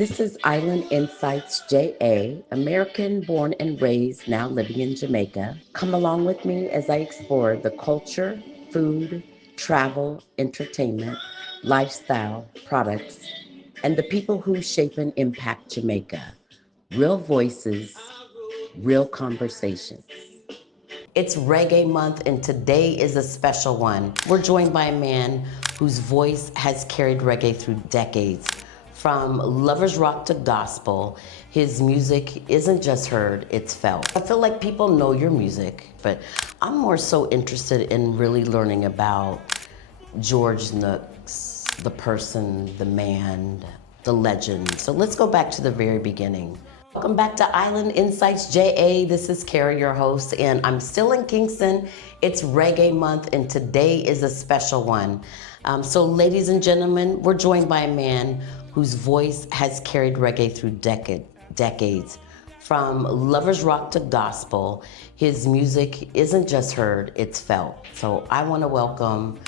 This is Island Insights JA, American born and raised, now living in Jamaica. Come along with me as I explore the culture, food, travel, entertainment, lifestyle, products, and the people who shape and impact Jamaica. Real voices, real conversations. It's Reggae Month, and today is a special one. We're joined by a man whose voice has carried reggae through decades. From lovers rock to gospel, his music isn't just heard, it's felt. I feel like people know your music, but I'm more so interested in really learning about George Nooks, the person, the man, the legend. So let's go back to the very beginning. Welcome back to Island Insights JA. This is Carrie, your host, and I'm still in Kingston. It's Reggae Month, and today is a special one. So ladies and gentlemen, we're joined by a man whose voice has carried reggae through decades. From lovers rock to gospel, his music isn't just heard, it's felt. So I want to welcome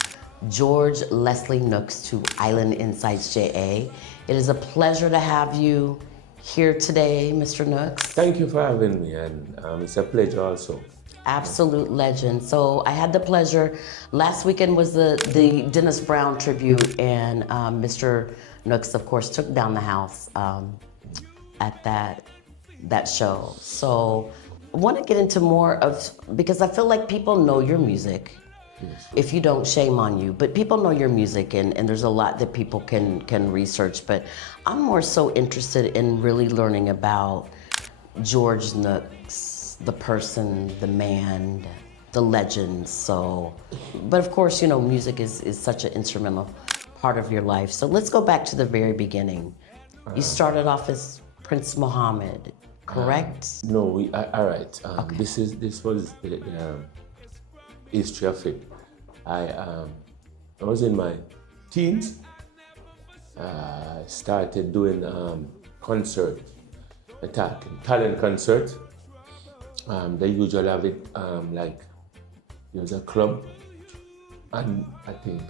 George Leslie Nooks to Island Insights JA. It is a pleasure to have you here today, Mr. Nooks. Thank you for having me, and it's a pleasure also. Absolute legend. So I had the pleasure, last weekend was the Dennis Brown tribute, and Mr. Nooks, of course, took down the house at that show. So I want to get into more of, because I feel like people know your music. Yes. If you don't, shame on you. But people know your music, and there's a lot that people can research. But I'm more so interested in really learning about George Nooks, the person, the man, the legend. So, but of course, you know, music is such an instrumental part of your life. So let's go back to the very beginning. You started off as Prince Muhammad, correct? No, all right. Okay. This was the history of it. I was in my teens. I started doing talent concert. They usually have it like there's a club, and I think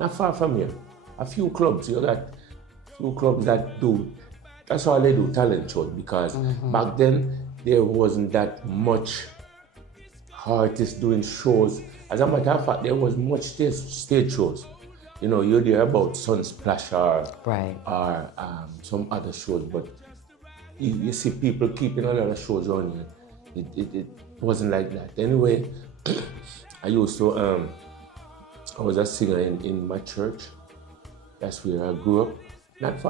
not far from here, a few clubs. You got few clubs that do. That's all they do, talent shows, because back then there wasn't that much artists doing shows. As a matter of fact, there was much stage shows. You know, you'd hear about Sunsplash or some other shows, but you see people keeping a lot of shows on. It wasn't like that. Anyway, I was a singer in my church. That's where I grew up. Not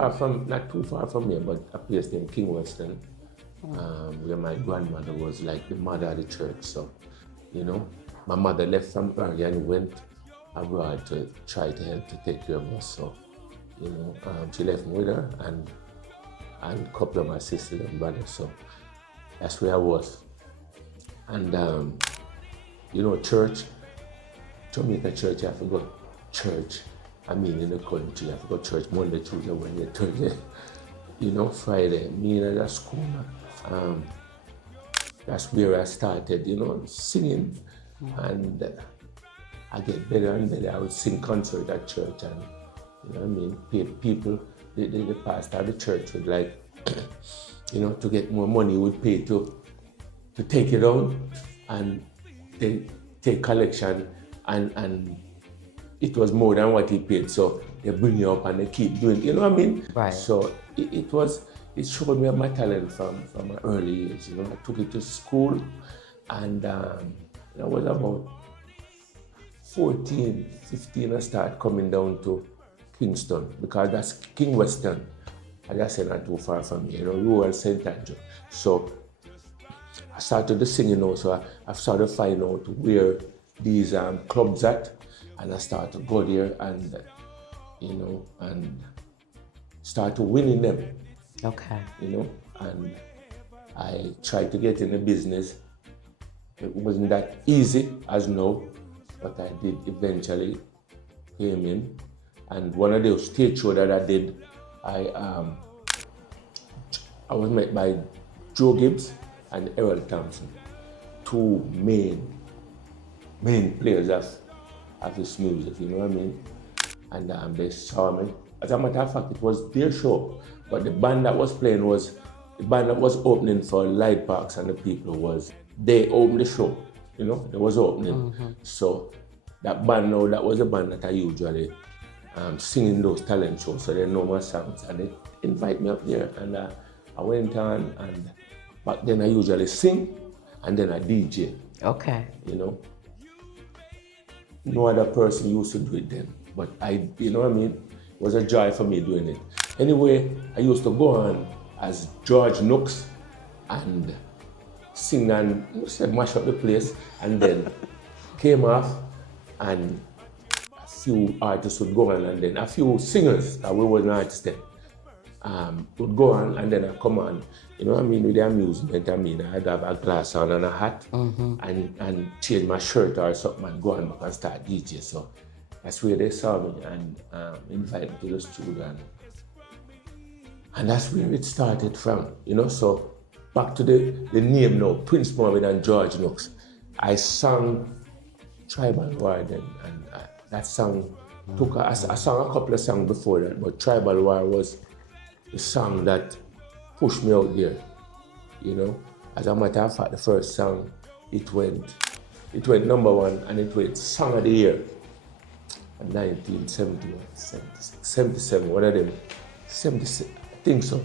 too far from here, but a place named King Weston, where my grandmother was like the mother of the church. So, you know, my mother left from early and went abroad to try to help to take care of us. So, you know, she left me with her and a couple of my sisters and brothers. So that's where I was. And, you know, church, Jamaica church, I forgot church. I mean, in the country, I forgot church Monday, Tuesday, Wednesday, Thursday, you know, Friday, me in that school. That's where I started, you know, singing. And I get better and better. I would sing concert at church, and, you know what I mean, people, the pastor of the church would like, you know, to get more money, would pay to take it out, and they take collection, and it was more than what he paid, so they bring you up and they keep doing, you know what I mean? Right. So it showed me my talent from an early age, you know. I took it to school, and I was about 14, 15, I started coming down to Kingston, because that's King Weston. I just said not too far from me, you know, rural St. Andrew. So I started to singing also. I started to find out where these clubs at, and I started to go there and, you know, and start to winning them. Okay. You know, and I tried to get in the business. It wasn't that easy as now, but I did eventually came in. And one of those stage shows that I did, I was met by Joe Gibbs and Errol Thompson, two main players of this music, you know what I mean? And they saw me. As a matter of fact, it was their show, But the band that was playing was, the band that was opening for Light Parks and the people was, they opened the show, you know, they was opening. So that band now, that was the band that I usually singing those talent shows, so they know my songs, and they invite me up there, and I went on, and back then I usually sing, and then I DJ. Okay. You know, no other person used to do it then, but I, you know what I mean? It was a joy for me doing it. Anyway, I used to go on as George Nooks and sing and mash up the place, and then came off, and a few artists would go on, and then a few singers that we wasn't artists then would go on, and then I come on, you know what I mean, with the amusement. I mean, I'd have a glass on and a hat, and change my shirt or something and go on back and start DJ. So that's where they saw me and invited me to the studio, and that's where it started from, you know. So back to the name now, Prince Marvin and George Nooks. I sang Tribal War then, and that song took, I sang a couple of songs before that, but Tribal War was the song that pushed me out there, you know. As a matter of fact, the first song, it went number one, and it went Song of the Year in 1971, 76, 77, one of them, 76, I think so.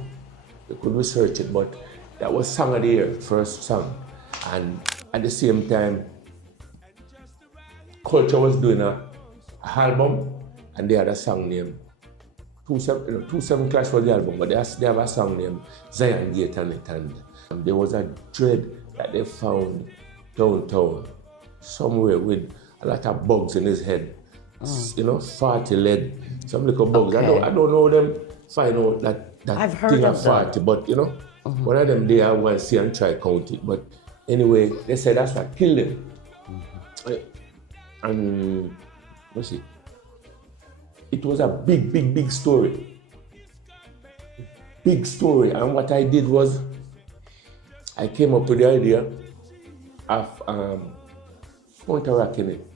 You could research it, but that was Song of the Year, first song. And at the same time, Culture was doing a album, and they had a song named 27 Clash was the album, but they have a song named Zion Gate on it, and there was a dread that they found downtown somewhere with a lot of bugs in his head. You know, 40 leg, some little bugs. Okay. I don't know them find out that I've heard thing of of 40, but you know, one of them day I want to see and try count it. But anyway, they said that's what killed him. And what's it? It was a big story. Big story. And what I did was, I came up with the idea of counteracting it.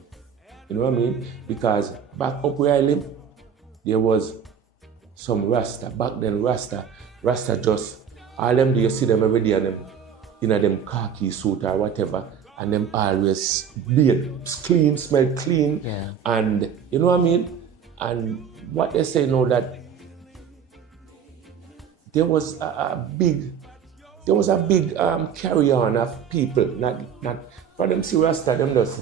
You know what I mean? Because back up where I live, there was some Rasta. Back then, Rasta just, all them, do you see them every day, and them in them khaki suit or whatever, and them always be clean, smell clean, and you know what I mean? And what they say now, that there was a big carry on of people, not for them see Rasta, them just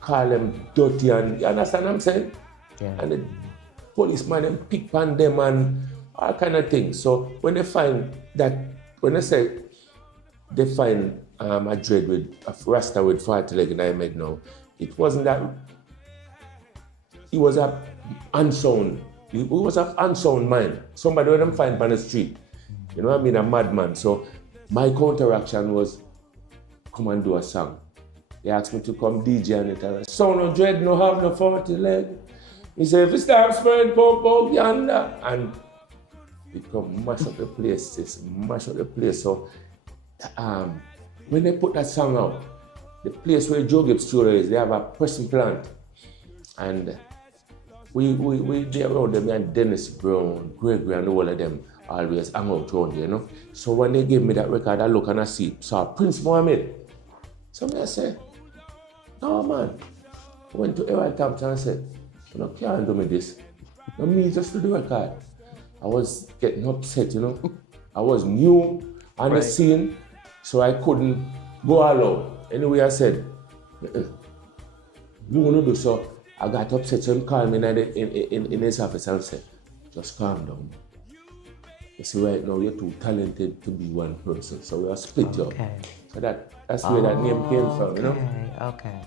call them dirty, and you understand what I'm saying? Yeah. And the policeman them pick on them and all kind of things. So when they find that, when they say they find a dread with a Rasta with 40 leg in I made now, it wasn't that. It was a unsound. It was an unsound mind. Somebody when them find on the street, you know what I mean, a madman. So my counteraction was come and do a song. They asked me to come DJ on it. I said, "Son of dread no have no 40 leg." He said, "If you start spreading pop yonder," and it come mash up the place, mash up the place. So when they put that song out, the place where Joe Gibbs studio is, they have a pressing plant, and we there around them, and Dennis Brown, Gregory, and all of them always hang out around there, you know. So when they gave me that record, I look and I saw Prince Mohammed. So I say, "No man." I went to Aaron Thompson and said, "You know, can't do me this. No, me just to do a record." I was getting upset, you know. I was new on the scene, so I couldn't go all out. Anyway, I said, "You want to do so?" I got upset, so he called me in his office and said, "Just calm down. You see, right now you're too talented to be one person, so we'll split you up." So that's where that name came from, you know? Okay.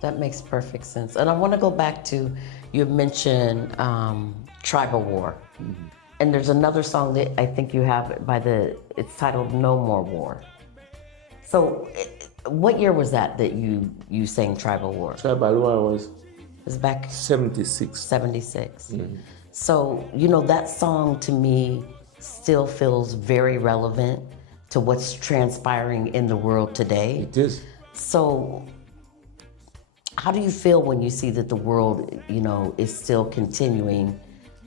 That makes perfect sense. And I want to go back to, you mentioned Tribal War. And there's another song that I think you have it's titled No More War. So what year was that you sang Tribal War? Tribal War was back 76. 76. So, you know, that song to me still feels very relevant to what's transpiring in the world today. It is. So how do you feel when you see that the world, you know, is still continuing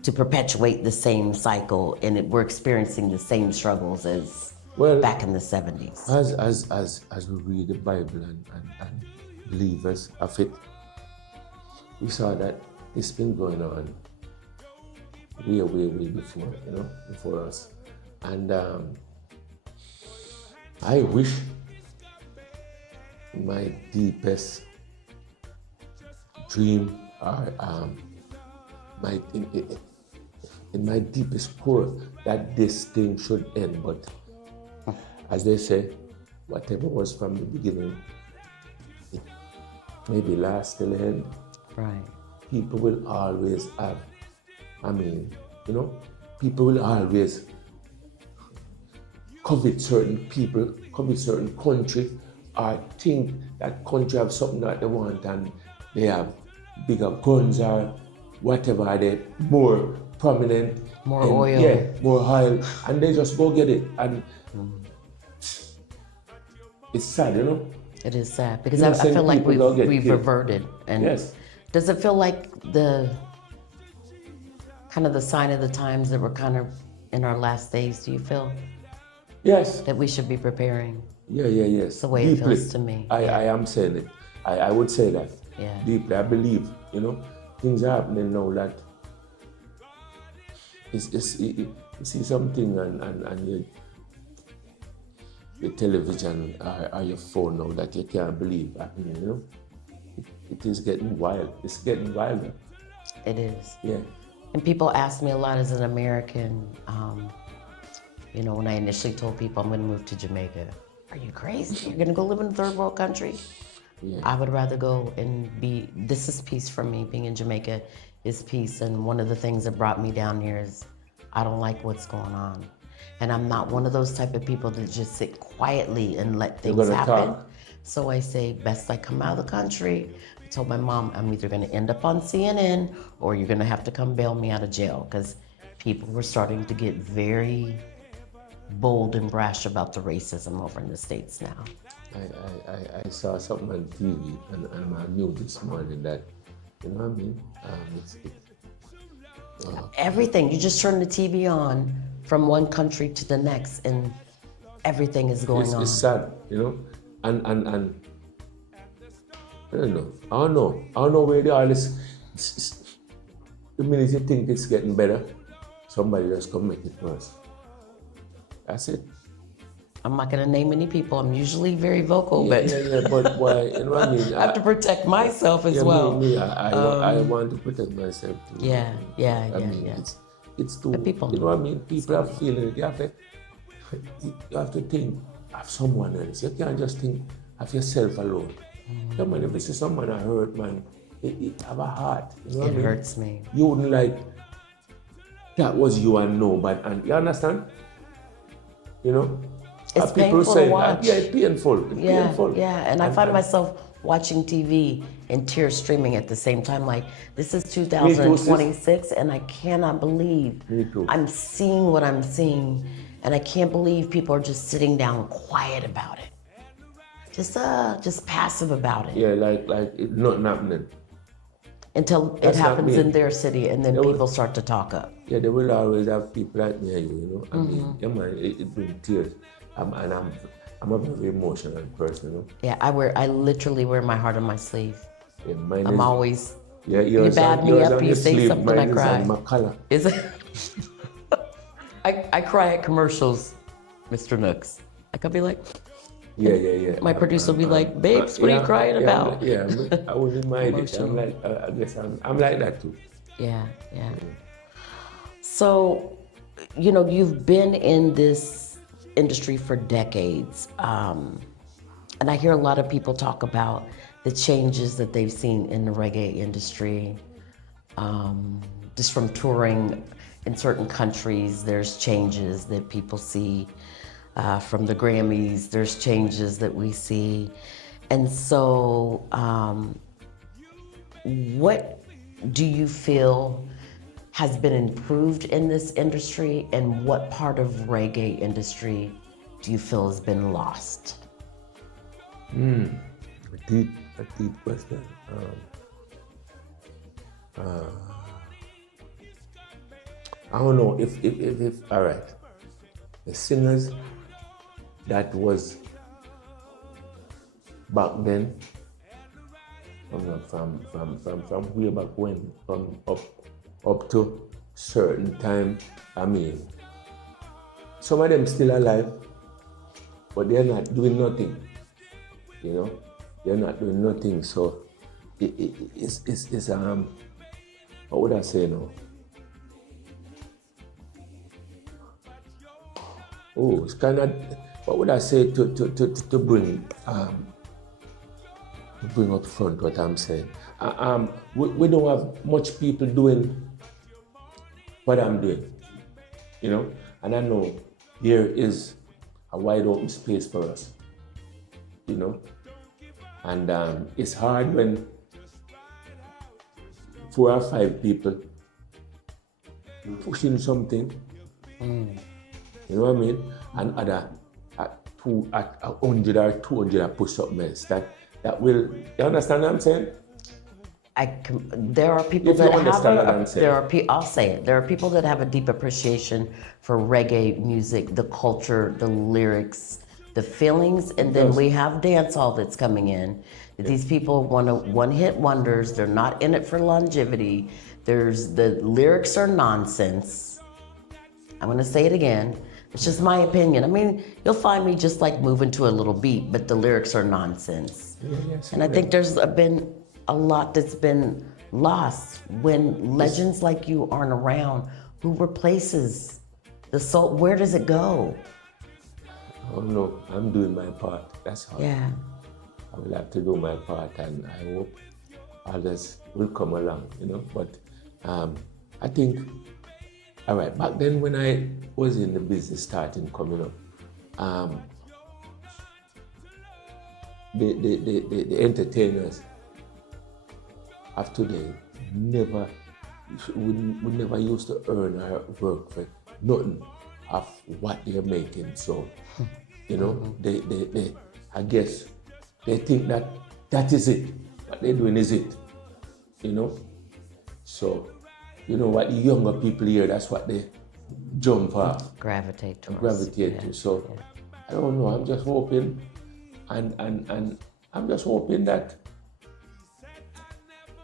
to perpetuate the same cycle, and we're experiencing the same struggles as Well, back in the 70s. as we read the Bible and believers of it, we saw that this been going on way before, before us. And I wish my deepest dream or my in my deepest core that this thing should end, but as they say, whatever was from the beginning, it maybe last till the end. Right. People will always have, people will always covet certain people, covet certain country, or think that country have something that they want and they have bigger guns or whatever, are they more prominent. More oil. Yeah, more oil, and they just go get it. And it's sad, It is sad because I feel like we've reverted. And yes. Does it feel like the kind of the sign of the times that we're kind of in our last days? Do you feel Yes. that we should be preparing? Yes. That's the way it feels to me. I am saying it. I would say that. Yeah. Deeply. I believe, things are happening now that you see something and your television or your phone now that you can't believe happening, It is getting wild. It's getting wilder. It is. Yeah. And people ask me a lot as an American, when I initially told people I'm going to move to Jamaica, are you crazy? You're going to go live in a third world country? Yeah. I would rather go and this is peace for me. Being in Jamaica is peace. And one of the things that brought me down here is I don't like what's going on. And I'm not one of those type of people that just sit quietly and let things happen. Talk. So I say, best I come out of the country. I told my mom, I'm either going to end up on CNN or you're going to have to come bail me out of jail, because people were starting to get very bold and brash about the racism over in the States now. I saw something on TV and I knew this morning that, Everything, you just turn the TV on from one country to the next and everything is going on. It's sad, and I don't know where they are. The minute you think it's getting better, somebody just come make it worse. That's it. I'm not going to name any people. I'm usually very vocal, but why? You know what I mean? I have to protect myself as well. I want to protect myself too. Yeah. It's too. People you know what I mean? People are feeling it. You have to think of someone else. You can't just think of yourself alone. Yeah, man, if you see someone I hurt, man, it have a heart. You know what I mean? Hurts me. You wouldn't like that was you and nobody. And you understand? It's people painful say, to watch. Yeah, it's painful. It's painful. Yeah, and I find myself watching TV and tears streaming at the same time. Like, this is 2026, and I cannot believe I'm seeing what I'm seeing, and I can't believe people are just sitting down quiet about it. Just passive about it. Yeah, like it's not happening. Until it happens in their city, and then people start to talk up. Yeah, they will always have people like me, I mean, yeah, man, it brings tears. I'm a very emotional person, Yeah, I literally wear my heart on my sleeve. Yeah, I'm always. Yeah, you bad me up, you say something, I cry. My color. Is it? I cry at commercials, Mr. Nooks. I could be like. Yeah. My producer will be like, babes, what are you crying about? I wouldn't mind it. I'm like, I guess I'm like that too. Yeah. So, you've been in this industry for decades. And I hear a lot of people talk about the changes that they've seen in the reggae industry. Just from touring in certain countries, there's changes that people see. From the Grammys, there's changes that we see. And so, what do you feel has been improved in this industry, and what part of reggae industry do you feel has been lost? A deep question. I don't know if all right, the singers that was back then, from way back when, from up to certain time. I mean, some of them still alive, but they're not doing nothing. You know, they're not doing nothing. So it's what would I say now? Oh, it's kind of, what would I say to bring up front what I'm saying? We don't have much people doing what I'm doing, you know? And I know there is a wide open space for us, you know? And it's hard when 4 or 5 people pushing something, you know what I mean? And other at 100 or 200 are push something else. That will, you understand what I'm saying? There are people If you that understand have what I'm saying. I'll say it. There are people that have a deep appreciation for reggae music, the culture, the lyrics, the feelings, and then we have dancehall that's coming in. These people want to one-hit wonders. They're not in it for longevity. The lyrics are nonsense. I'm going to say it again. It's just my opinion. I mean, you'll find me just like moving to a little beat, but the lyrics are nonsense. Yes, and I think there's been a lot that's been lost when legends like you aren't around. Who replaces the soul? Where does it go? Oh no, I'm doing my part. That's all. Yeah. I will have to do my part, and I hope others will come along, you know. But I think, all right, back then when I was in the business starting coming up, the entertainers of today we never used to earn or work for nothing of what they're making. So, you know, they I guess they think that is it. What they're doing is it, you know. So, you know what the younger people here, that's what they jump off. Gravitate towards. Gravitate to. So, I don't know. I'm just hoping, and I'm just hoping that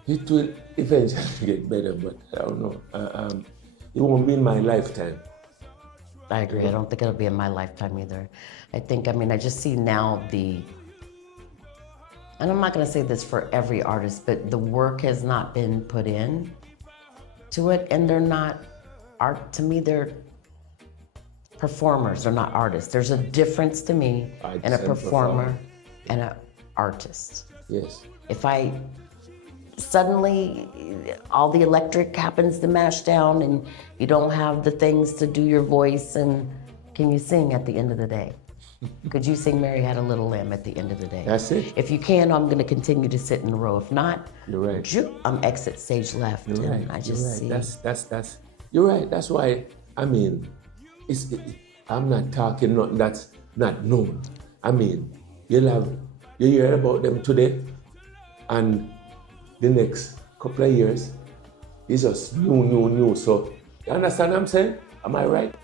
it will eventually get better. But I don't know. It won't be in my lifetime. I agree. I don't think it'll be in my lifetime either. I just see now and I'm not going to say this for every artist, but the work has not been put in to it, and they're not art. To me, they're performers. They're not artists. There's a difference to me in a performer and an artist. Yes. If I suddenly all the electric happens to mash down and you don't have the things to do your voice, and can you sing at the end of the day? Could you sing Mary Had a Little Lamb at the end of the day? That's it. If you can, I'm going to continue to sit in the row. If not, you're right. I'm exit stage left. You're right. I just see. That's you're right. That's why, I mean, I'm not talking nothing that's not known. I mean, you hear about them today, and the next couple of years, it's just new. So, you understand what I'm saying? Am I right?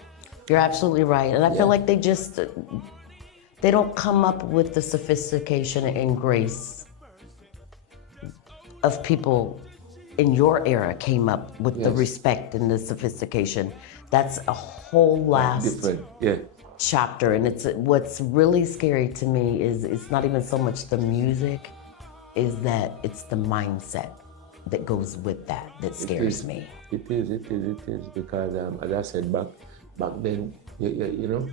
You're absolutely right. And I feel like they don't come up with the sophistication and grace of people in your era came up with the respect and the sophistication. That's a whole last chapter. And what's really scary to me is it's not even so much the music, is that it's the mindset that goes with that scares me. It is because as I said back then, you know,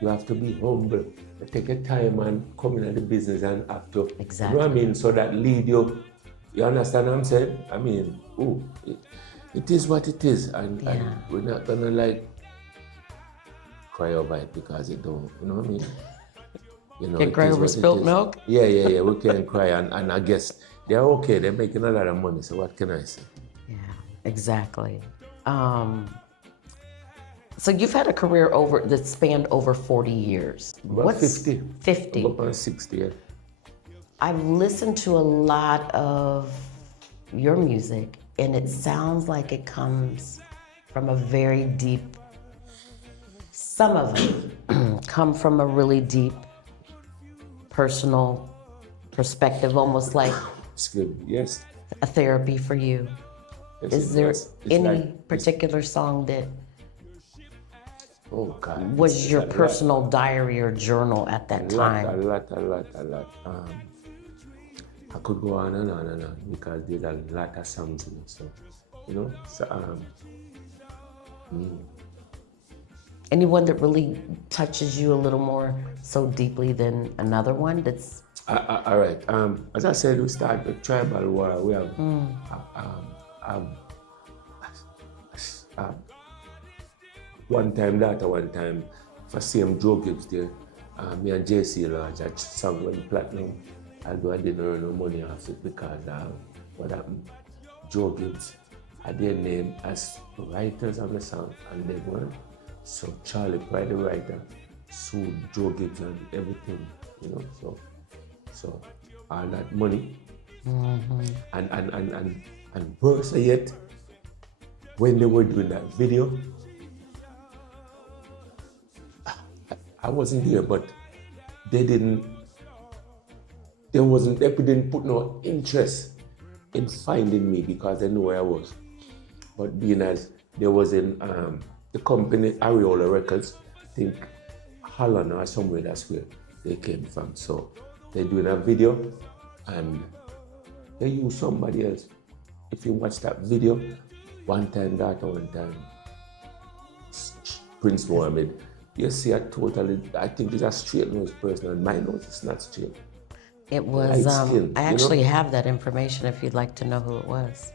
you have to be humble. Take your time and come into the business and have to. Exactly. You know what I mean? So that lead you. You understand what I'm saying? I mean, it is what it is, and we're not gonna like cry over it because it don't. You know what I mean? You know, can cry over spilt milk? Yeah. We can cry, and I guess they're okay. They're making a lot of money. So what can I say? Yeah, exactly. So you've had a career that spanned over 40 years. About 50. 50. About 60, yeah. I've listened to a lot of your music, and it sounds like it comes from a very deep, some of them come from a really deep personal perspective, almost like It's good. Yes. a therapy for you. Yes, Is it there does. It's any like, particular song that oh God, was it's your a lot. personal diary or journal at that time? A lot. I could go on and on and on because there's a lot of songs in it. So, Anyone that really touches you a little more so deeply than another one? That's all right. As I said, we start the tribal war. We have one time for same Joe Gibbs there. Me and JC Lodge, I sang went platinum. Although I didn't earn no money off it because what happened? Joe Gibbs had their name as writers on the song, and they weren't. So Charlie Pride, the writer, sued Joe Gibbs and everything, So all that money, and worse yet, when they were doing that video, I wasn't here, but they didn't put no interest in finding me because they knew where I was. But being as there was in the company Ariola Records, I think Holland or somewhere, that's where they came from. So they're doing a video and they use somebody else. If you watch that video, one time Prince Mohammed, you see I think it's a straight nose person, and my nose is not straight. it was. I actually have that information if you'd like to know who it was.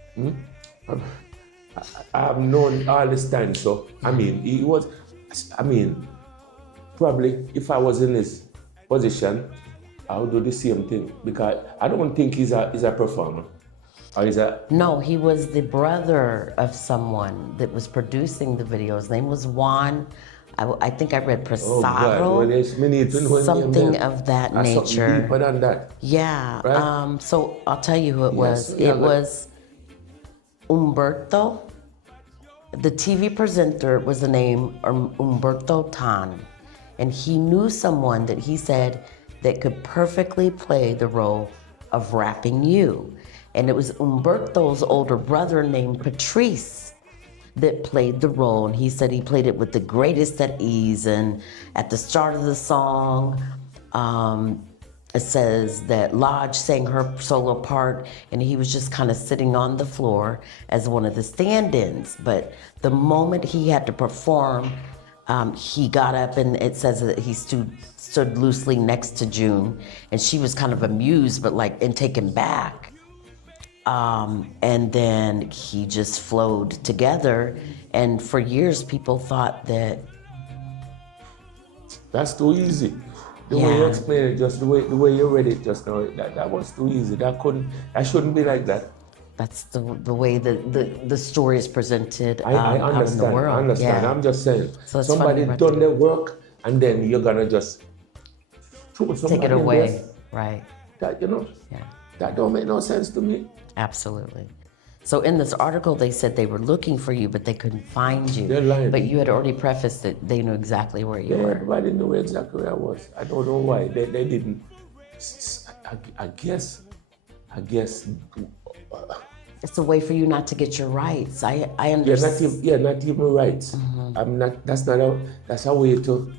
I've known all this time, so probably if I was in his position, I would do the same thing because I don't think he's a performer. Or is that? No, he was the brother of someone that was producing the video. His name was Juan. I think I read Presaro. Well, there's many to know something of that nature. Something deeper than that. Yeah. Right? So I'll tell you who it was. Yeah, it was Umberto. The TV presenter was the name Umberto Tan. And he knew someone that he said that could perfectly play the role of rapping you. And it was Umberto's older brother named Patrice that played the role. And he said he played it with the greatest at ease. And at the start of the song, it says that Lodge sang her solo part and he was just kind of sitting on the floor as one of the stand-ins. But the moment he had to perform, he got up and it says that he stood loosely next to June and she was kind of amused and taken back. And then he just flowed together. And for years, people thought that that's too easy. The way you explain it, just the way you read it just now, that was too easy. That shouldn't be like that. That's the way the story is presented I understand, out in the world. I understand. Yeah. I'm just saying, So somebody done their work and then you're gonna just take it away. Right. That, that don't make no sense to me. Absolutely. So in this article, they said they were looking for you, but they couldn't find you. They're lying. But you had already prefaced that they knew exactly where you were. Everybody knew exactly where I was. I don't know why. They didn't. I guess. It's a way for you not to get your rights. I understand. Not even rights. I'm not. That's a way to.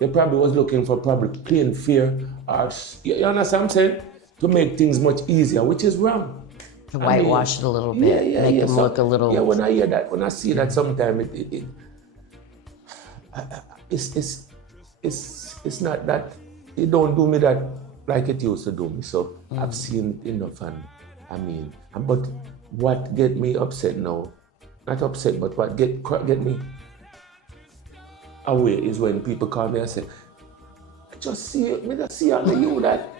They probably was looking for probably clean fear, or you understand what I'm saying? To make things much easier, which is wrong. To whitewash it a little bit, make them look a little. Yeah, when I hear that, when I see that, sometimes it's not that it don't do me that like it used to do me. So I've seen enough, and but what get me upset now, not upset, but what get me away is when people call me and say, I just see on you that.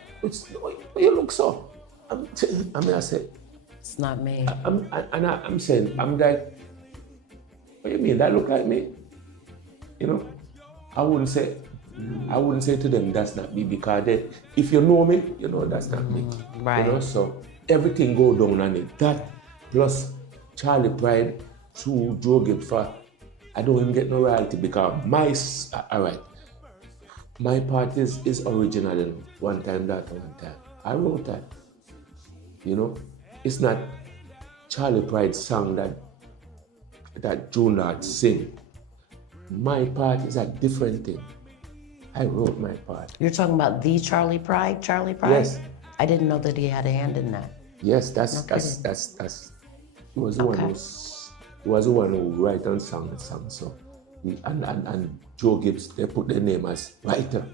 You look so. I say, it's not me. I'm saying, I'm like, what do you mean? That look like me? I wouldn't say to them that's not me because if you know me, you know that's not me. Right. So everything go down on it. That plus Charlie Pride through Joe Gibbs for, I don't even get no royalty because all right, my part is original in One Time That One Time. I wrote that, you know. It's not Charlie Pride's song that Joe Nooks sing. My part is a different thing. I wrote my part. You're talking about the Charlie Pride? Charlie Pride? Yes. I didn't know that he had a hand in that. Yes, that's he was the one who write and sang the song. So and Joe Gibbs, they put their name as writer.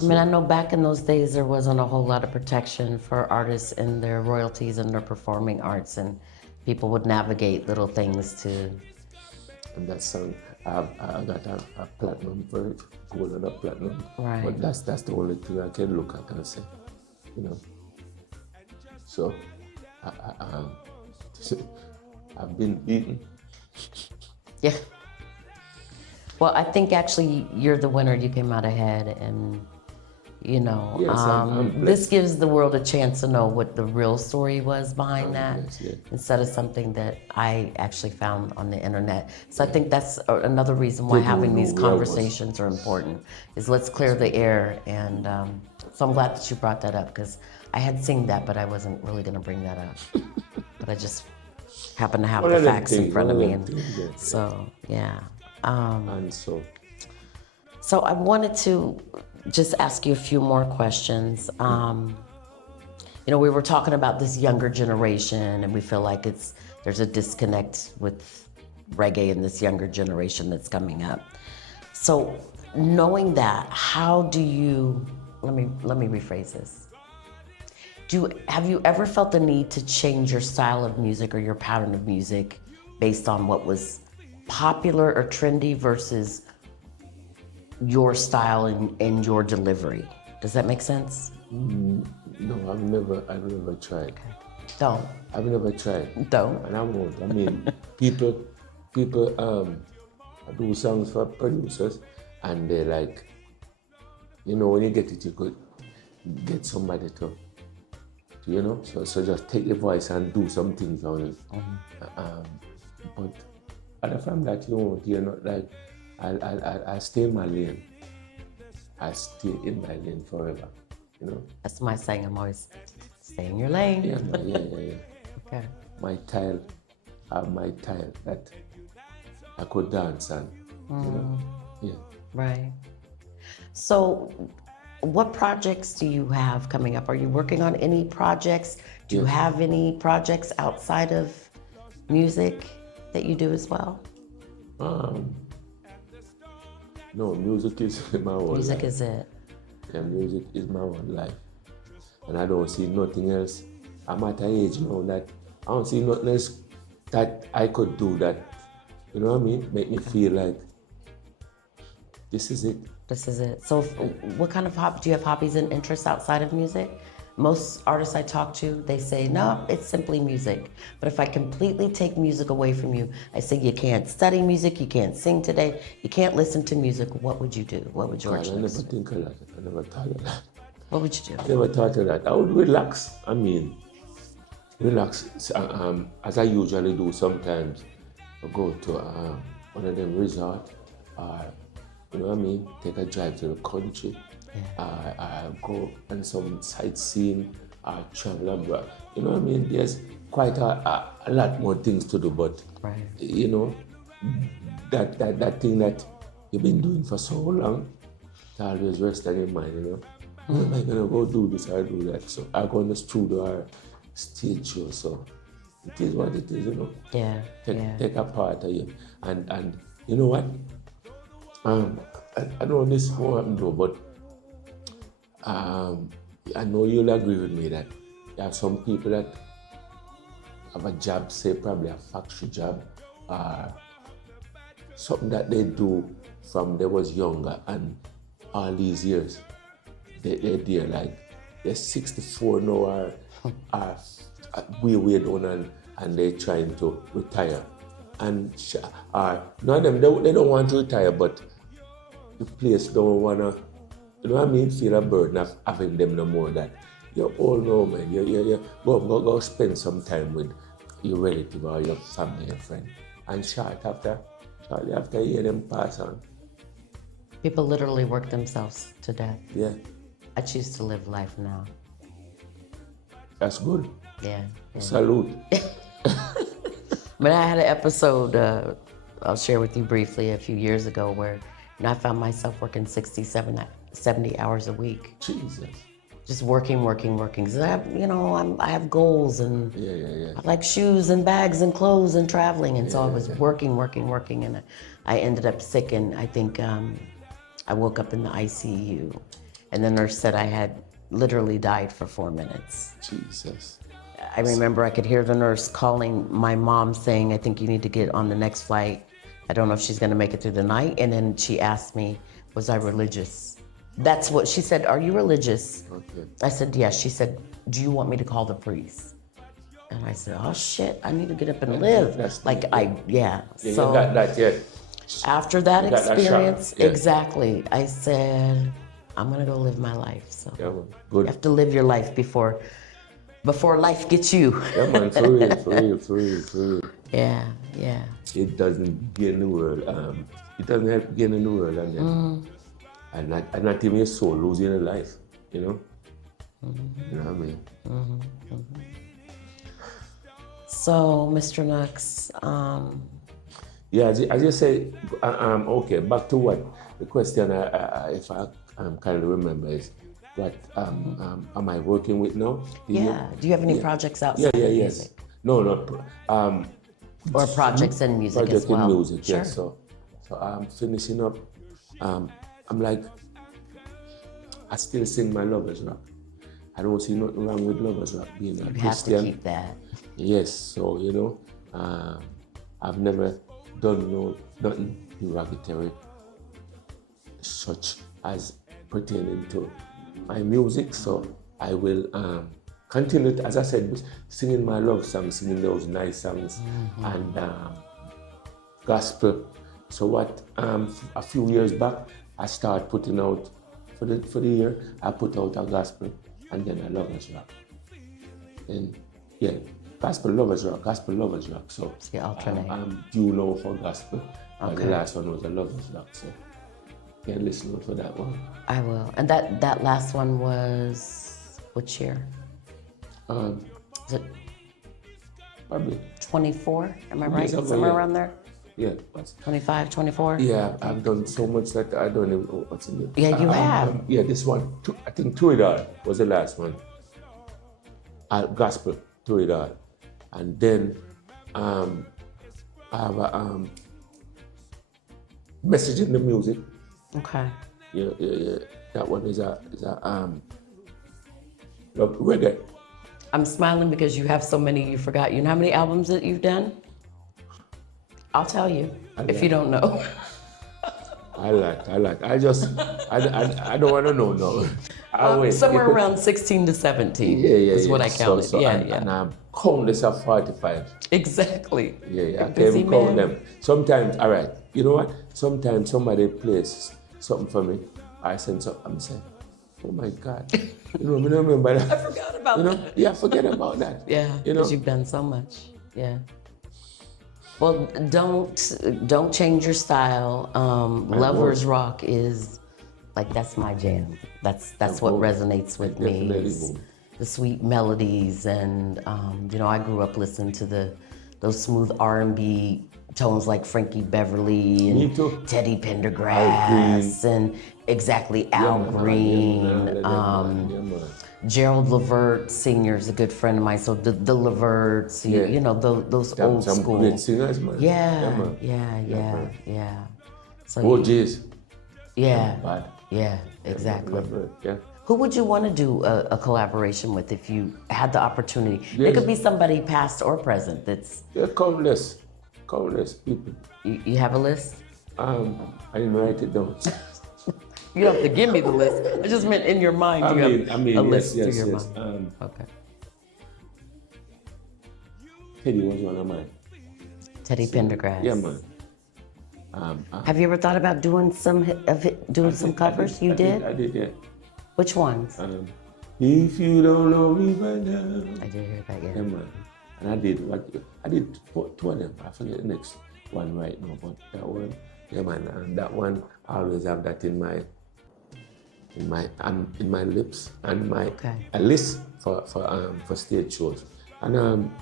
I mean, I know back in those days there wasn't a whole lot of protection for artists and their royalties and their performing arts, and people would navigate little things to. And that song, I got a platinum for it, gold and a platinum. Right. But that's the only thing I can look at and say, you know. So I've been beaten. Yeah. Well, I think actually you're the winner. You came out ahead, and you know, yes, I'm this gives the world a chance to know what the real story was behind that, yes. instead of something that I actually found on the internet. So I think that's another reason why having these conversations are important. Is let's clear the air, and so I'm glad that you brought that up, because I had seen that, but I wasn't really going to bring that up. But I just happened to have the facts in front of me, and so yeah. And So I wanted to just ask you a few more questions. You know, we were talking about this younger generation, and we feel like there's a disconnect with reggae and this younger generation that's coming up. So knowing that, how do you, let me rephrase this. Have you ever felt the need to change your style of music or your pattern of music based on what was popular or trendy versus your style and your delivery? Does that make sense? No, I've never tried. Okay. Don't. I've never tried. Don't. And I won't. I mean, people do songs for producers, and they're like, you know, when you get it, you could get somebody to you know, so just take the voice and do some things on it. But other from that, you won't. You're not like, I'll stay in my lane. I'll stay in my lane forever, you know. That's my saying. I'm always stay in your lane. Yeah. Okay. My tile that I could dance on, you know. Yeah. Right. So, what projects do you have coming up? Are you working on any projects? Do you have any projects outside of music that you do as well? No, music is my whole life. Music is it. Yeah, music is my whole life. And I don't see nothing else. I'm at an age now that I don't see nothing else that I could do that, you know what I mean? Make me feel like this is it. This is it. So what kind of do you have hobbies and interests outside of music? Most artists I talk to, they say, no, it's simply music. But if I completely take music away from you, I say you can't study music, you can't sing today, you can't listen to music, what would you do? What would George Nooks do? I never think of that. I never thought of that. What would you do? I never thought of that. I would relax. I mean, relax. As I usually do sometimes. I go to one of them resort, or you know what I mean, take a drive to the country. I go on some sightseeing, travel abroad. You know what I mean? There's quite a lot more things to do, but you know, that thing that you've been doing for so long, it always rests on your mind, you know. When am I gonna go do this or do that? So I go on the studio or stage show, so it is what it is, you know. Take a part of it. And you know what? I don't know this won't happen though, but I know you'll agree with me that there are some people that have a job, say probably a factory job, or something that they do from they was younger, and all these years they're like they're 64 now, are way down, and they're trying to retire, and none of them they don't want to retire, but the place don't wanna, you know what I mean, feel a burden of having them no more. That you're old now, man. You go spend some time with your relative or your family and friend. And shortly after you hear them pass on. People literally work themselves to death. Yeah. I choose to live life now. That's good. Yeah. Salute. But I had an episode, I'll share with you briefly, a few years ago where I found myself working 70 hours a week. Jesus. Just working. Because I have goals and Yeah. I like shoes and bags and clothes and traveling. And so I was working. And I ended up sick, and I think I woke up in the ICU. And the nurse said I had literally died for 4 minutes. Jesus. I remember I could hear the nurse calling my mom saying, I think you need to get on the next flight. I don't know if she's gonna make it through the night. And then she asked me, was I religious? That's what she said, are you religious? Okay. I said, yes. She said, do you want me to call the priest? And I said, oh shit, I need to get up and live. So you got that yet. After that experience, Yeah. Exactly, I said, I'm gonna go live my life. So Yeah, man. you Good. have to live your life before life gets you. Yeah, man, for real. Yeah. It doesn't gain the world. It doesn't help gain in the world, and then, and not even your soul losing your life. You know. You know what I mean? So, Mr. Nooks, Yeah, as you say, okay. Back to what the question, if I kind of remember, is what am I working with now? Do you have any projects outside of music? No. Or projects in music as well? Project in music, Sure. yeah. So I'm finishing up. I'm like, I still sing my lovers rock. I don't see nothing wrong with lovers rock being a You have Christian. to keep that. Yes, so I've never done nothing derogatory such as pertaining to my music. So I will continue, as I said, singing my love songs, singing those nice songs, and gospel. So what? A few years back, I started putting out for the year. I put out a gospel and then a lovers rock. And yeah, gospel lovers rock. So You alternate. I'm due now for gospel. Okay. The last one was a lovers rock. So you can listen out for that one. I will. And that last one was which year? Is it Probably. 24? Am I right? Yes, Somewhere yeah. around there? Yeah. 25, 24? Yeah, I've done so much that I don't even know what's in it. Yeah, you have. Yeah, this one, I think To It All was the last one. Gospel, To It All. And then I have a message in the music. Okay. Yeah. That one is a reggae. I'm smiling because you have so many you forgot. You know how many albums that you've done? I'll tell you if you don't know. I like. I don't want to know no. I'll wait. Somewhere around 16 to 17 Yeah. is what I counted. So, and I'm countless of 45. Exactly. Yeah, I can't Busy even count man. them. Sometimes, all right, you know what? Sometimes somebody plays something for me. I send something, I'm saying, oh my God. You know, I don't remember that. I forgot about that. Yeah, forget about that. Yeah, you know. because you've done so much. Yeah. Well, don't change your style. Lovers Rock is like, that's my jam. That's what resonates with me. is the sweet melodies, and I grew up listening to those smooth R&B tones like Frankie Beverly and Me too. Teddy Pendergrass and Al Green. Man. Gerald Levert Sr. is a good friend of mine, so the Leverts, those old Some school. great singers, man. Yeah. So Oh, jeez. yeah, Bad. yeah, exactly. Yeah. Who would you want to do a collaboration with if you had the opportunity? It Yes. could be somebody past or present. That's Yeah, countless people. you have a list. I didn't write it down. You don't have to give me the list. I just meant in your mind. I mean, a list yes. to your mind. Okay. Teddy was one of mine. Teddy Pendergrass. Yeah, man. Have you ever thought about doing some covers? You did? I did, yeah. Which ones? If you don't know me by now. I did hear that. Yeah, Yeah. man. And I did two of them. I forget the next one right now, but that one, yeah man, and that one I always have that in my lips and my a list for stage shows. And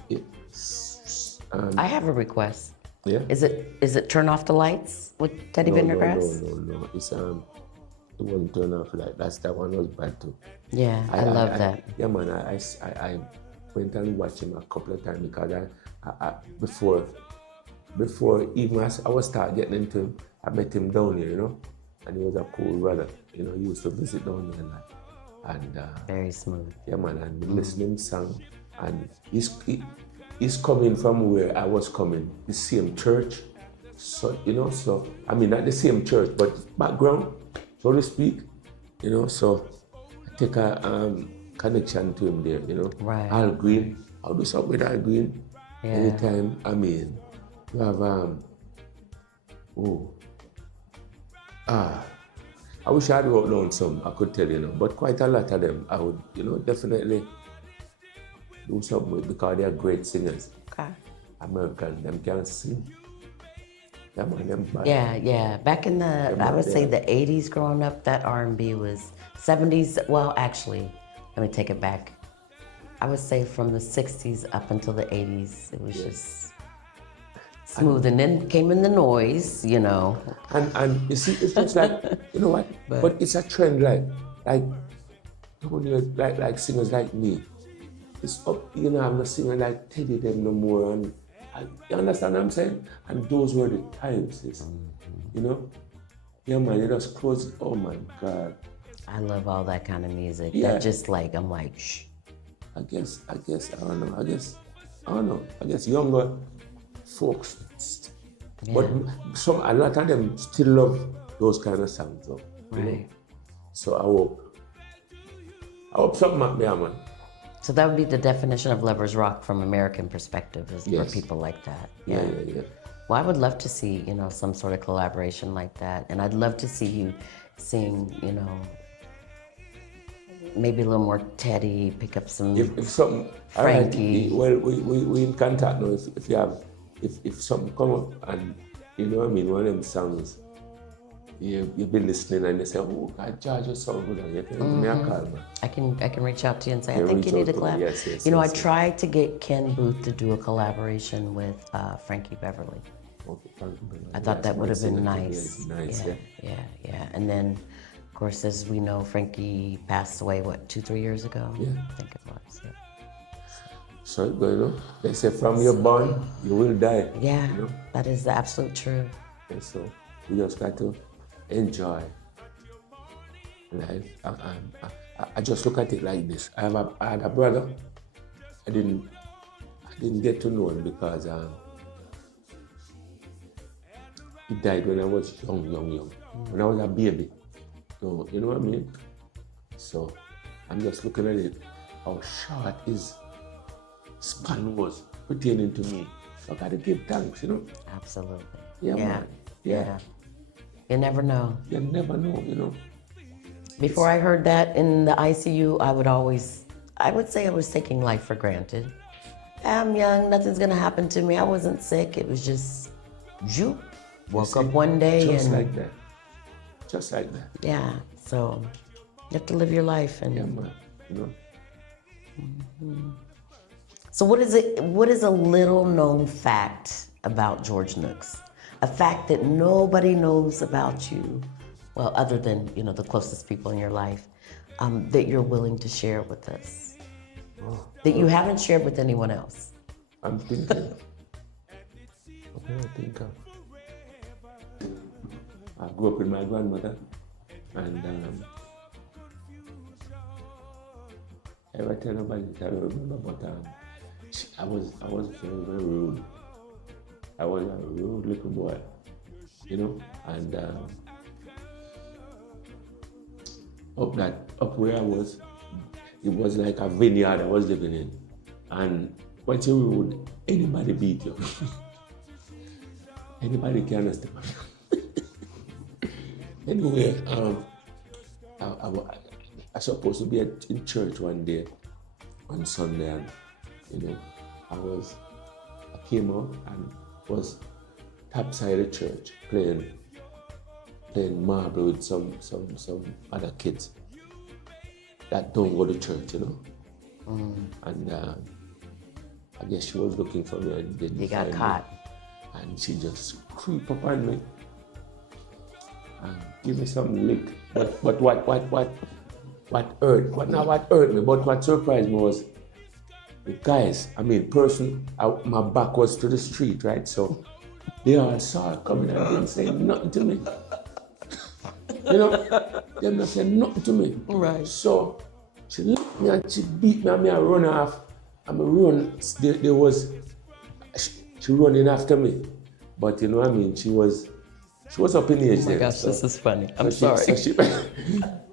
I have a request. yeah. Is it Turn Off the Lights with Teddy Pendergrass? No. It's it wasn't turn off like that one was bad too. Yeah, I love that. Yeah man, I went and watched him a couple of times because I before even as I was start getting into him, I met him down here, you know, and he was a cool brother. You know, he used to visit down here and Very smooth. yeah man, and listening song, and he's coming from where I was coming, the same church. So you know, so I mean not the same church, but background, so to speak. You know, so I take a connection to him there. You know, Right. Al Green, I'll do something with Al Green. Yeah. Anytime, I mean, you have I wish I had wrote down some I could tell you know, but quite a lot of them I would, you know, definitely do something with because they are great singers. Okay. American, them can sing. Them and them bad. Yeah. Back in I would say the 80s growing up, that R&B was 70s. Well, actually, let me take it back. I would say from the 60s up until the 80s, it was just smooth. And then came in the noise, you know. And you see, it's just like, you know what? But it's a trend like singers like me. It's up, you know, I'm not singing like Teddy them no more. And you understand what I'm saying? And those were the times, you know? Yeah, man, it just close. Oh my God. I love all that kind of music. Yeah. That just like, I'm like, shh. I guess, I don't know. I guess younger folks, but a lot of them still love those kind of songs, though. You know? So I hope something up there, man. So that would be the definition of lovers rock from American perspective, is for people like that. Yeah. Well, I would love to see, you know, some sort of collaboration like that. And I'd love to see you sing, you know, maybe a little more Teddy, pick up some If something, Frankie. Well, we in contact now. If you have, if something come up and you know what I mean, one of them songs, you've been listening and they say, oh God, George, you're so good, and you can give me a call, man. I can reach out to you and say, I think you need a collab. Yes, you know, I tried to get Ken Booth to do a collaboration with Frankie Beverly. Okay, I thought that would have been nice. nice. Yeah. And then, of course, as we know, Frankie passed away, 2-3 years ago? Yeah. I think it was, yeah. So, you know, they say from your born, you will die. Yeah, you know? that is the absolute truth. And so we just got to enjoy life. I just look at it like this. I had a brother. I didn't get to know him because he died when I was young. When I was a baby. So, you know what I mean? So I'm just looking at it, how short his span was pertaining to me. So I gotta give thanks, you know? Absolutely. Yeah, man. Yeah. You never know. You never know, you know? Before I heard that in the ICU, I would say I was taking life for granted. I'm young, nothing's gonna happen to me. I wasn't sick, it was just, woke up one day Just like that. Yeah, so you have to live your life. And Yeah, man, you know? So what is a little known fact about George Nooks? A fact that nobody knows about you, well, other than, you know, the closest people in your life, that you're willing to share with us, that you haven't shared with anyone else? I'm thinking. What do I think of? I grew up with my grandmother, and ever tell nobody that I remember, but I was very, very rude. I was a rude little boy, you know, and up where I was, it was like a vineyard I was living in, and once you're rude, anybody beat you. Anybody can understand. Anyway, I was supposed to be in church one day, on Sunday, and, you know, I came out and was top side of the church playing marble with some other kids that don't go to church, you know. And I guess she was looking for me and didn't You got find caught. me. And she just creep up on me and give me some lick. But what hurt? What hurt me? But what surprised me was the guys. I mean, my back was to the street, right? So they all saw her coming and didn't say nothing to me. You know, they not say nothing to me. Right. So she licked me and she beat me and I run off. And I run. She running after me, but you know what I mean. She was up in the age. Oh my gosh, so, this is funny. I'm so sorry.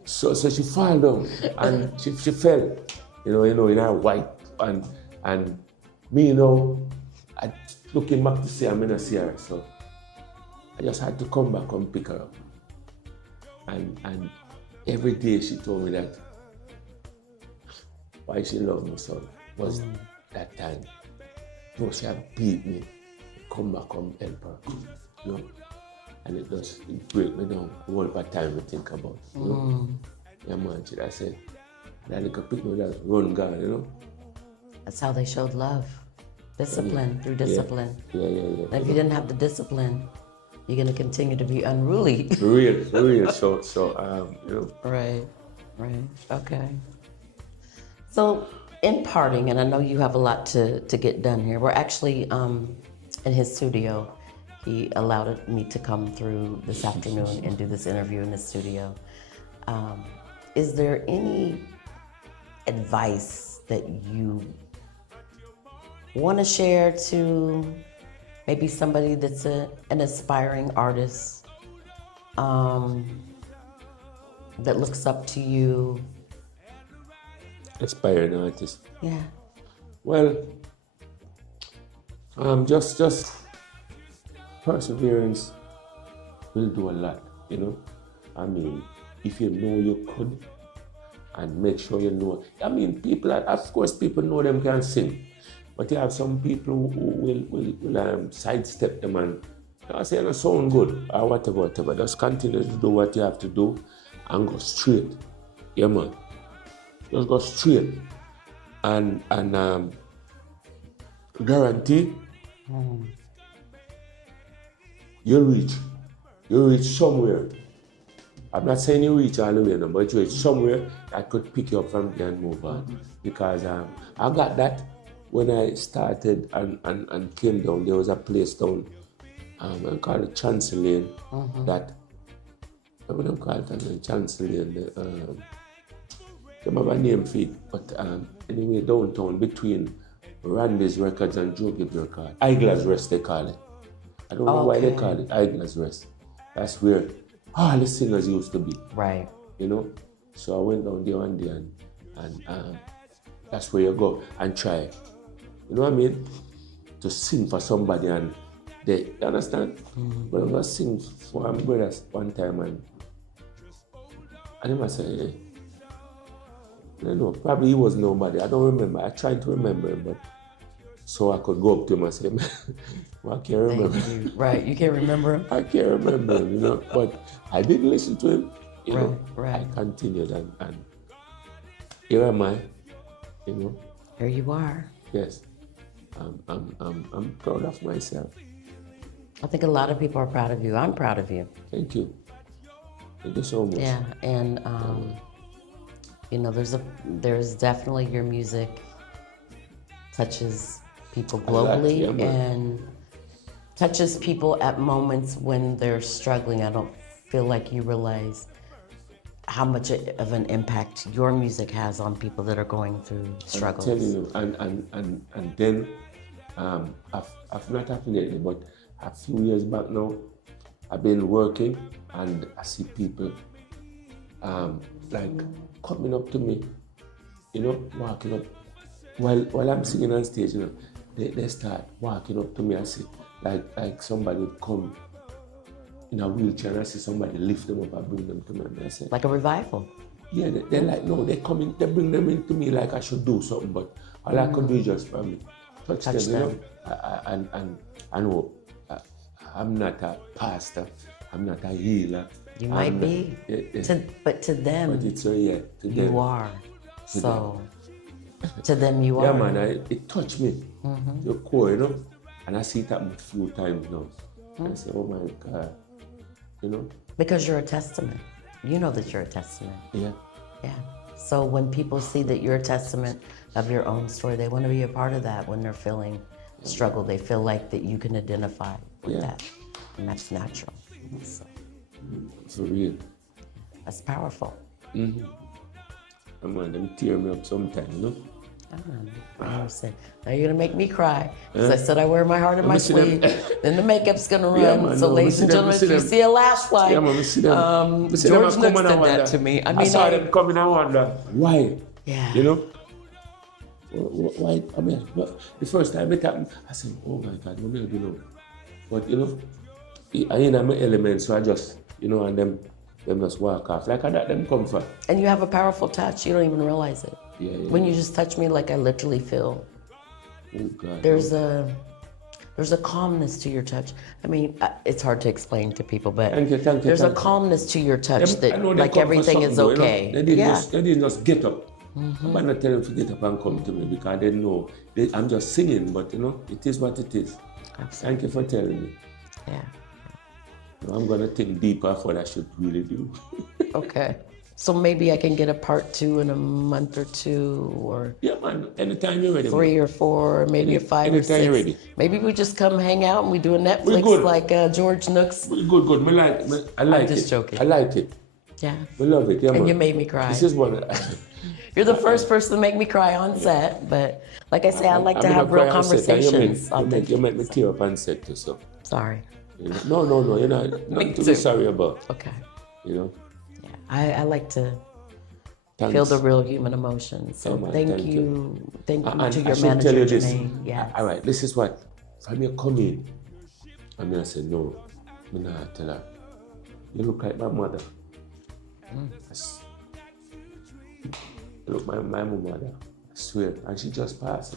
So she fell down and she fell, you know, in her white and me, you know, I looking back to see I'm gonna see her. So I just had to come back and pick her up. And every day she told me that why she loved me so was that time. You know, she had beat me, come back and help her, you know. And it break me down one part time to think about, you know. Yeah, man, I said, that little pick me that run guard, you know. That's how they showed love. Discipline, through discipline. Yeah. And if you didn't have the discipline, you're gonna continue to be unruly. For real. So, you know. Right. Okay. So, in parting, and I know you have a lot to get done here. We're actually in his studio. He allowed me to come through this afternoon and do this interview in the studio. Is there any advice that you want to share to maybe somebody that's an aspiring artist that looks up to you? Aspiring artist. Yeah. Well, just perseverance will do a lot, you know. I mean, if you know you could, and make sure you know. I mean, of course, people know them can sing, but you have some people who will sidestep them and say, "No, sound good," or whatever. Just continue to do what you have to do and go straight. Yeah, man. Just go straight and guarantee you reach somewhere. I'm not saying you reach all the way, no, but you reach somewhere that could pick you up from there and move on. Because I got that when I started and came down. There was a place down called the Chancery Lane that I wouldn't call it Chancery Lane. They have a name for it, but anyway, downtown between Randy's Records and Joe Gibbs Records, Idler's Rest they call it. I don't know why they call it Idler's Rest. That's where all the singers used to be. Right. You know? So I went down there one day and that's where you go and try. You know what I mean? To sing for somebody and you understand? But I'm going to sing for my brothers one time and they must say, hey. I don't know, probably he was nobody. I don't remember. I tried to remember him, but so I could go up to him and say, well, I can't remember. You. Right, you can't remember him? I can't remember him, you know. But I didn't listen to him, you know. Right. I continued and here am I, you know. Here you are. Yes. I'm proud of myself. I think a lot of people are proud of you. I'm proud of you. Thank you. Thank you so much. Yeah, and you know, there's definitely your music touches people globally and touches people at moments when they're struggling. I don't feel like you realize how much of an impact your music has on people that are going through struggles. I'm telling you, and then I've not happened lately, but a few years back now, I've been working and I see people like coming up to me, you know, walking up while I'm singing on stage, you know, they start walking up to me. I see like somebody would come in a wheelchair and I see somebody lift them up and bring them to me. And I say, like a revival. Yeah, they're like, no, they bring them into me like I should do something, but all I could do is just for me. touch touch them, you know. them. And I know I'm not a pastor, I'm not a healer. You might be, but to them, But it's yeah, to them. you are. So, to them, you Yeah, are. man, it touched me. Your core, you know. And I see it happen a few times now. And I say, oh my God, you know. Because you're a testament. You know that you're a testament. Yeah. Yeah. So when people see that you're a testament of your own story, they want to be a part of that when they're feeling struggle. They feel like that you can identify with that. And that's natural. So, For real. that's powerful. Come on, them tear me up sometimes, you know. I understand. Now you're gonna make me cry because I said I wear my heart on my sleeve. Then the makeup's gonna run. Man, So, no, ladies and gentlemen, if you see a lash light, George Nooks did that to me. I saw them coming and wonder why. Yeah. You know. Why? I mean, the first time it happened, I said, "Oh my God, what am I gonna do?" But you know, I ain't in my element, so I just, you know, and them just walk off like that. Them comfort. And you have a powerful touch. You don't even realize it. Yeah. When you just touch me, like I literally feel. Oh God. There's a calmness to your touch. I mean, it's hard to explain to people, but there's a calmness to your touch that like everything is okay. They didn't just get up. I'm not telling them to get up and come to me because they know I'm just singing, but you know, it is what it is. Absolutely. Thank you for telling me. Yeah. I'm gonna think deeper of what I should really do. Okay. So maybe I can get a part 2 in a month or 2 or yeah, man. Anytime you're ready. 3 or 4, maybe a 5 or 6. Anytime you're ready. Maybe we just come hang out and we do a Netflix like George Nooks. Good. I like it. I'm just joking. I like it. Yeah. We love it. Yeah, and man. you made me cry. This is one. You're the first person to make me cry on set, but like I say, I like to have real conversations. You make me tear up on set too, so. Sorry. You know? No, you're not. Nothing to be sorry about. Okay. You know? Yeah, I like to feel the real human emotions. So thank you. Thank you to your manager, Jermaine. Yes. All right, this is what. If I come in, I'm going to say, no, I'm not tell her. You look like my mother. You look like my mother. I swear. And she just passed.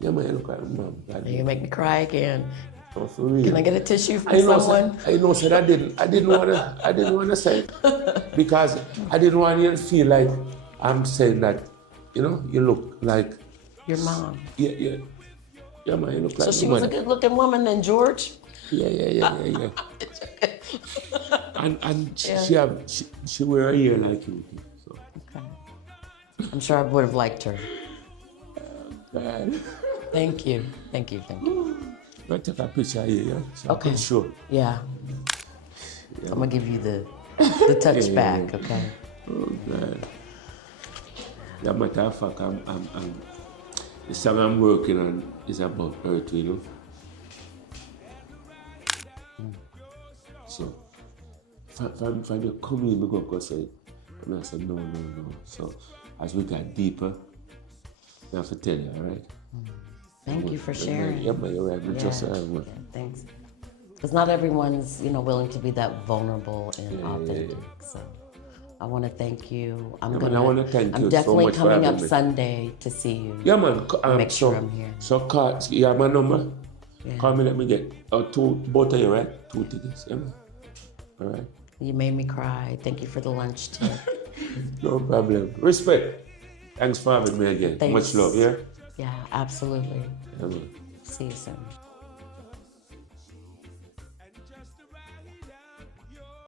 Yeah, man, you look like my mom. You make me cry again. Oh, for real. Can I get a tissue from someone? I know, said I didn't want to say it because I didn't want you to feel like I'm saying that, you know, you look like your mom. Yeah, man, you look like. So she was a good-looking woman, then, George. Yeah. and she wear her hair like you. So. Okay. I'm sure I would have liked her. Man. Thank you. I'll take a picture here, yeah? So okay. Sure. Yeah. I'm gonna give you the touch back, okay? Oh God. As a matter of fact, the song I'm working on is about Earth, you know. So, if I come in, I go say, and I said, no. So, as we got deeper, I have to tell you, all right? Thank you for sharing. Yeah, but you're right. Thanks. Because not everyone's, willing to be that vulnerable and authentic. So I want to thank you. I'm definitely coming up Sunday to see you. Yeah, man. Make sure I'm here. So you have my number. Yeah. Call me. Let me get both of you, right? 2 tickets. Yeah, man. All right. You made me cry. Thank you for the lunch tip. No problem. Respect. Thanks for having me again. Thanks. Much love. Yeah. Yeah, absolutely. Yeah, man. See you soon.